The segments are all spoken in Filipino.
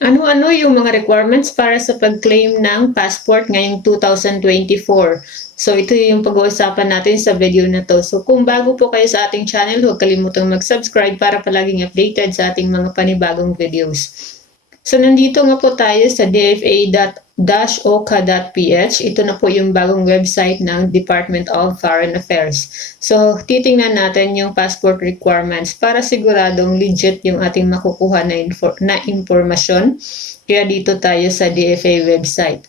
Ano-ano yung mga requirements para sa pag-claim ng passport ngayong 2024? So, ito yung pag-uusapan natin sa video na to. So, kung bago po kayo sa ating channel, huwag kalimutang mag-subscribe para palaging updated sa ating mga panibagong videos. So, nandito nga po tayo sa dfa-oka.ph. Ito na po yung bagong website ng Department of Foreign Affairs. So, titingnan natin yung passport requirements para siguradong legit yung ating makukuha na impormasyon. Kaya dito tayo sa DFA website.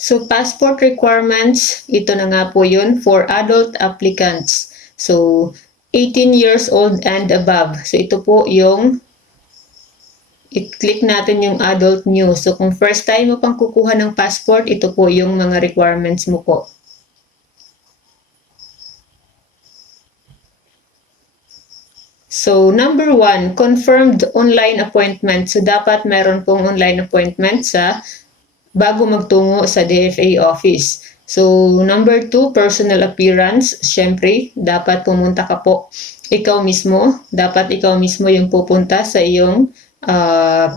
So, passport requirements, ito na nga po yun for adult applicants. So, 18 years old and above. So, ito po yung i-click natin yung adult news. So, kung first time mo pang kukuha ng passport, ito po yung mga requirements mo po. So, number 1, confirmed online appointment. So, dapat meron pong online appointment bago magtungo sa DFA office. So, number 2, personal appearance. Siyempre, dapat pumunta ka po. Ikaw mismo, dapat ikaw mismo yung pupunta sa iyong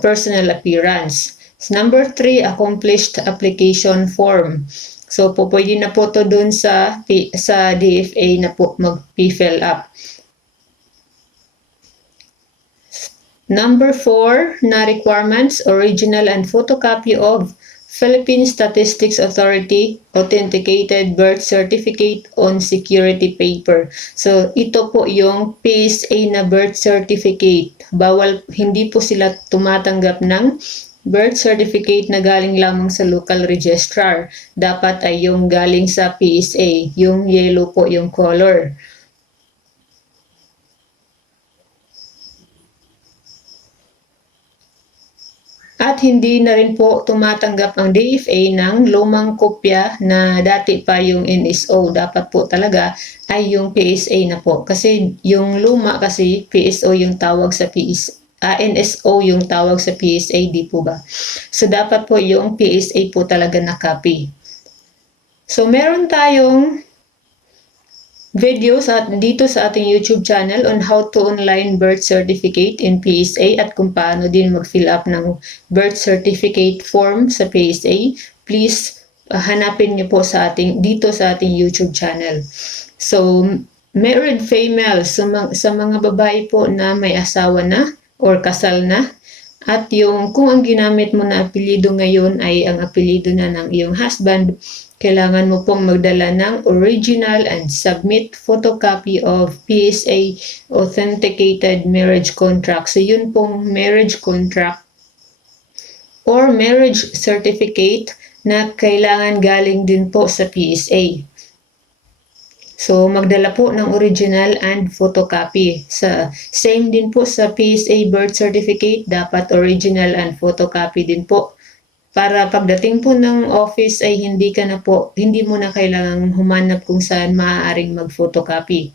personal appearance. So, number 3, accomplished application form. So, pwede na po to dun sa DFA na po mag-fill up. Number 4 na requirements, original and photocopy of Philippine Statistics Authority authenticated birth certificate on security paper. So, ito po yung PSA na birth certificate. Hindi po sila tumatanggap ng birth certificate na galing lamang sa local registrar. Dapat ay yung galing sa PSA, yung yellow po yung color. At hindi na rin po tumatanggap ang DFA ng lumang kopya na dati pa yung NSO. Dapat po talaga ay yung PSA na po. Kasi yung luma kasi PSO yung tawag sa NSO yung tawag sa PSA, di po ba? So, dapat po yung PSA po talaga na copy. So, meron tayong video dito sa ating YouTube channel on how to online birth certificate in PSA at kung paano din mag-fill up ng birth certificate form sa PSA. Please, hanapin niyo po dito sa ating YouTube channel. So, married female, sa mga babae po na may asawa na or kasal na, at kung ang ginamit mo na apelyido ngayon ay ang apelyido na ng iyong husband, kailangan mo pong magdala ng original and submit photocopy of PSA authenticated marriage contract. So, yun pong marriage contract or marriage certificate na kailangan galing din po sa PSA. So, magdala po ng original and photocopy. Same din po sa PSA birth certificate, dapat original and photocopy din po. Para pagdating po ng office ay hindi mo na kailangang humanap kung saan maaaring mag-photocopy.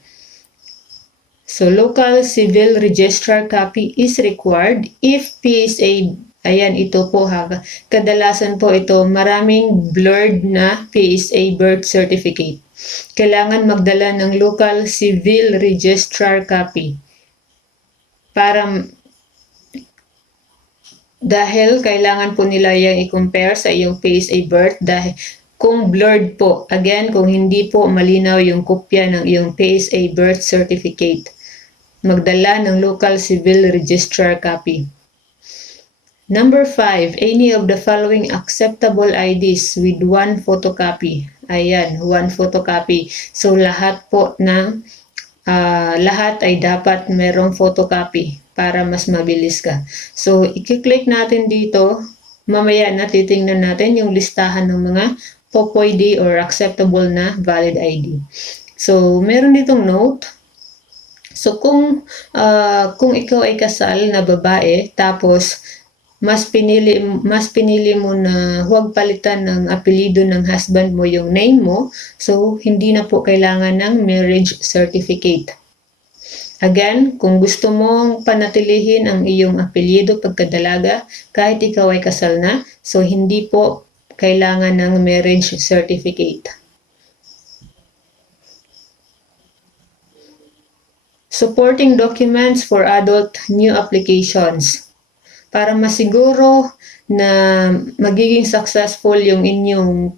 So, local civil registrar copy is required if PSA, ayan ito po ha, kadalasan po ito maraming blurred na PSA birth certificate. Kailangan magdala ng local civil registrar copy dahil kailangan po nila yung i-compare sa iyong PSA birth dahil kung blurred po, again, kung hindi po malinaw yung kopya ng iyong PSA birth certificate, magdala ng local civil registrar copy. Number 5, any of the following acceptable IDs with one photocopy. Ayan, one photocopy. So, lahat ay dapat merong photocopy para mas mabilis ka. So, i-click natin dito. Mamaya titingnan natin yung listahan ng mga pwede or acceptable na valid ID. So, meron ditong note. So, kung ikaw ay kasal na babae, tapos mas pinili mo na huwag palitan ng apelyido ng husband mo yung name mo, so hindi na po kailangan ng marriage certificate. Again, kung gusto mong panatilihin ang iyong apelyido pagkadalaga, kahit ikaw ay kasal na, so hindi po kailangan ng marriage certificate. Supporting documents for adult new applications. Para masiguro na magiging successful yung inyong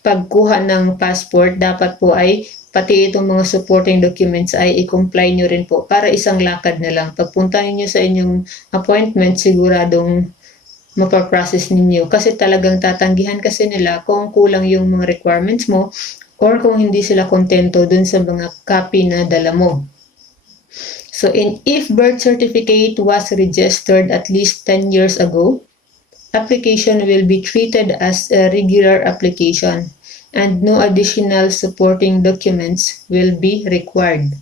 pagkuha ng passport, dapat po ay pati itong mga supporting documents ay i-comply nyo rin po para isang lakad na lang. Pagpunta ninyo sa inyong appointment, siguradong mapaprocess ninyo kasi talagang tatanggihan kasi nila kung kulang yung mga requirements mo or kung hindi sila kontento dun sa mga copy na dala mo. So, if birth certificate was registered at least 10 years ago, application will be treated as a regular application and no additional supporting documents will be required.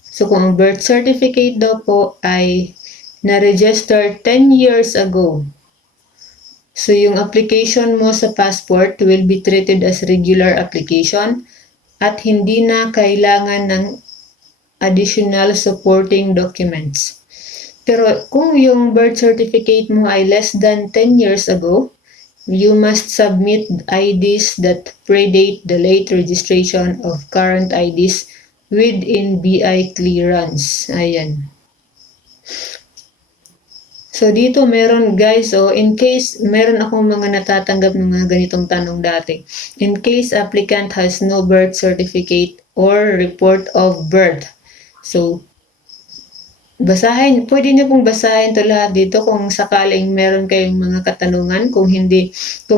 So, kung ang birth certificate daw po ay na-register 10 years ago, so yung application mo sa passport will be treated as regular application at hindi na kailangan ng additional supporting documents. Pero kung yung birth certificate mo ay less than 10 years ago, you must submit IDs that predate the late registration of current IDs within BI clearance. Ayan. So, dito meron guys, in case meron akong mga natatanggap ng mga ganitong tanong dati. In case applicant has no birth certificate or report of birth. So, pwede niyo pong basahin to lahat dito kung sakaling meron kayong mga katanungan, kung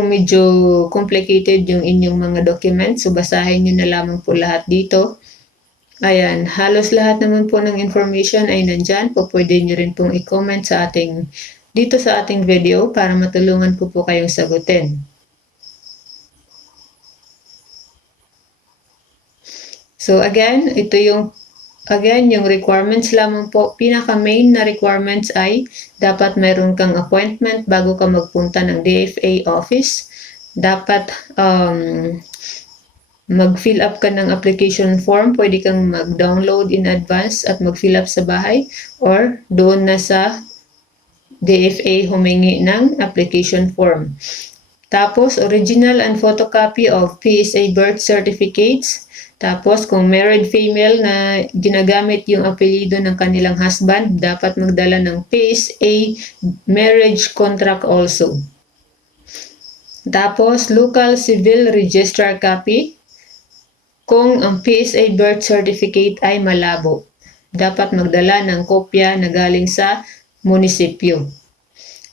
medyo complicated yung inyong mga documents, so basahin niyo na lamang po lahat dito. Ayan, halos lahat naman po ng information ay nandyan po, pwede niyo rin pong i-comment dito sa ating video para matulungan ko po kayong sagutin. So again, yung requirements lamang po, pinaka-main na requirements ay dapat meron kang appointment bago ka magpunta ng DFA office. Dapat mag-fill up ka ng application form, pwede kang mag-download in advance at mag-fill up sa bahay or doon na sa DFA humingi ng application form. Tapos, original and photocopy of PSA birth certificates. Tapos, kung married female na ginagamit yung apelyido ng kanilang husband, dapat magdala ng PSA marriage contract also. Tapos, local civil registrar copy. Kung ang PSA birth certificate ay malabo, dapat magdala ng kopya na galing sa munisipyo.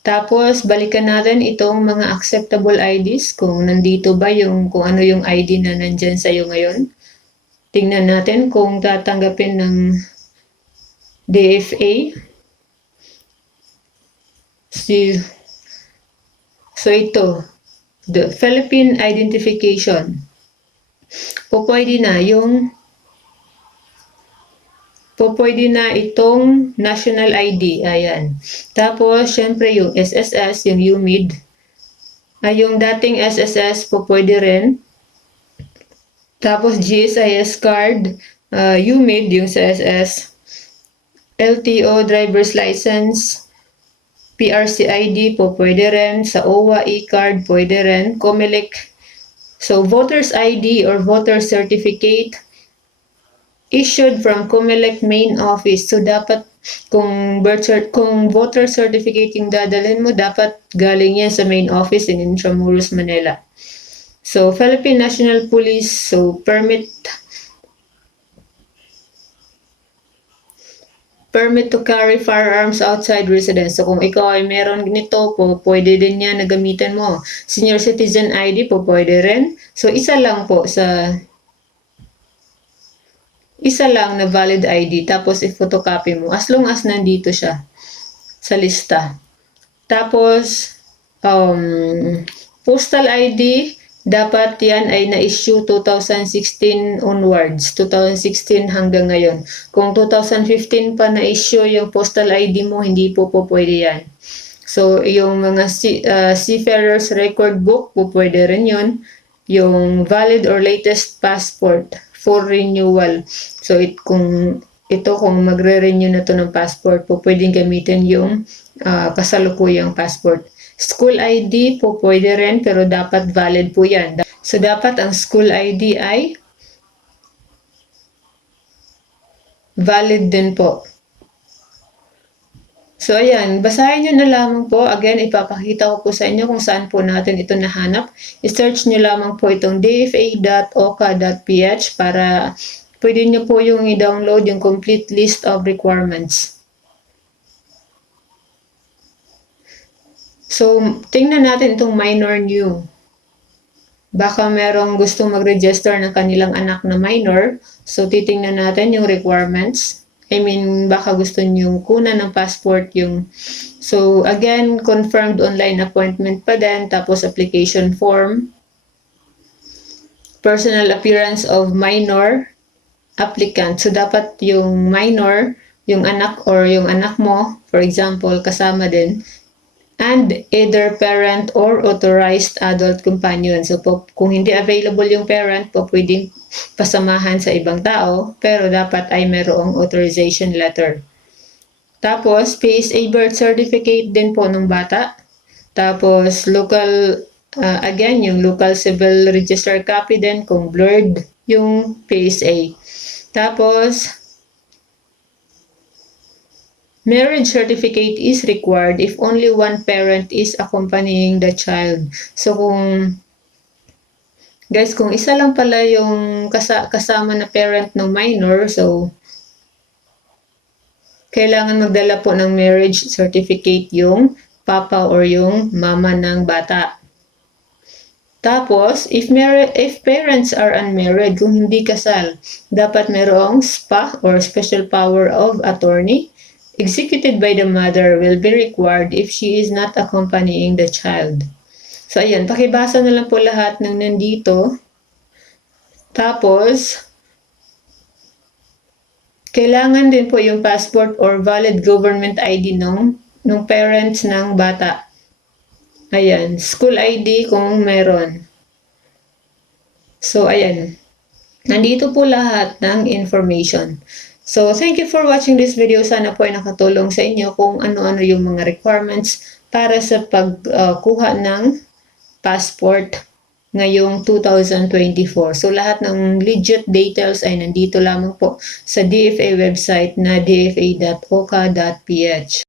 Tapos, balikan natin itong mga acceptable IDs, kung nandito ba kung ano yung ID na nandyan sa'yo ngayon. Tingnan natin kung tatanggapin ng DFA. So ito, the Philippine identification. Pwede na itong national ID. Ayan. Tapos, syempre yung SSS, yung UMID. Yung dating SSS, pwede rin. Tapos, GSIS card, UMID, yung sa SS. LTO, driver's license. PRC ID, pwede rin. Sa OWA e-card, pwede rin. COMELEC. So, voter's ID or voter certificate issued from COMELEC main office. So, dapat kung voter certificate yung dadalhin mo, dapat galing yan sa main office in Intramuros, Manila. So, Philippine National Police, so permit to carry firearms outside residence. So, kung ikaw ay meron nito pwede din yan na gamitin mo. Senior citizen ID pwede rin. So, isa lang na valid ID. Tapos, i-photocopy mo. As long as nandito siya sa lista. Tapos, postal ID, dapat yan ay na-issue 2016 onwards. 2016 hanggang ngayon. Kung 2015 pa na-issue yung postal ID mo, hindi po pwede yan. So, yung mga seafarer's record book, pwede rin yun. Yung valid or latest passport for renewal. So, kung magre-renew na to ng passport, pwedeng gamitin yung kasalukuyang passport. School ID pwede rin, pero dapat valid po yan. So, dapat ang school ID ay valid din po. So, ayan, basahin nyo na lamang po. Again, ipapakita ko po sa inyo kung saan po natin ito nahanap. I-search nyo lamang po itong dfa.oka.ph para pwede nyo po yung i-download yung complete list of requirements. So, tingnan natin itong minor new. Baka merong gustong mag-register ng kanilang anak na minor. So, titingnan natin yung requirements. Baka gusto nyo kunan ng passport yung... So, again, confirmed online appointment pa din. Tapos, application form. Personal appearance of minor applicant. So, dapat yung minor, yung anak or yung anak mo, for example, kasama din. And either parent or authorized adult companion. So, kung hindi available yung parent, pwedeng pasamahan sa ibang tao, pero dapat ay merong authorization letter. Tapos, PSA birth certificate din po ng bata. Tapos, again, yung local civil register copy din kung blurred yung PSA. Tapos, marriage certificate is required if only one parent is accompanying the child. So, kung isa lang pala yung kasama na parent ng minor, so, kailangan magdala po ng marriage certificate yung papa or yung mama ng bata. Tapos, if parents are unmarried, kung hindi kasal, dapat merong SPA or special power of attorney executed by the mother will be required if she is not accompanying the child. So, ayan, pakibasa na lang po lahat ng nandito. Tapos, kailangan din po yung passport or valid government ID nung parents ng bata. Ayan, school ID kung meron. So, ayan. Nandito po lahat ng information. So, thank you for watching this video. Sana po ay nakatulong sa inyo kung ano-ano yung mga requirements para sa pagkuha ng passport ngayong 2024. So, lahat ng legit details ay nandito lamang po sa DFA website na dfa.oka.ph.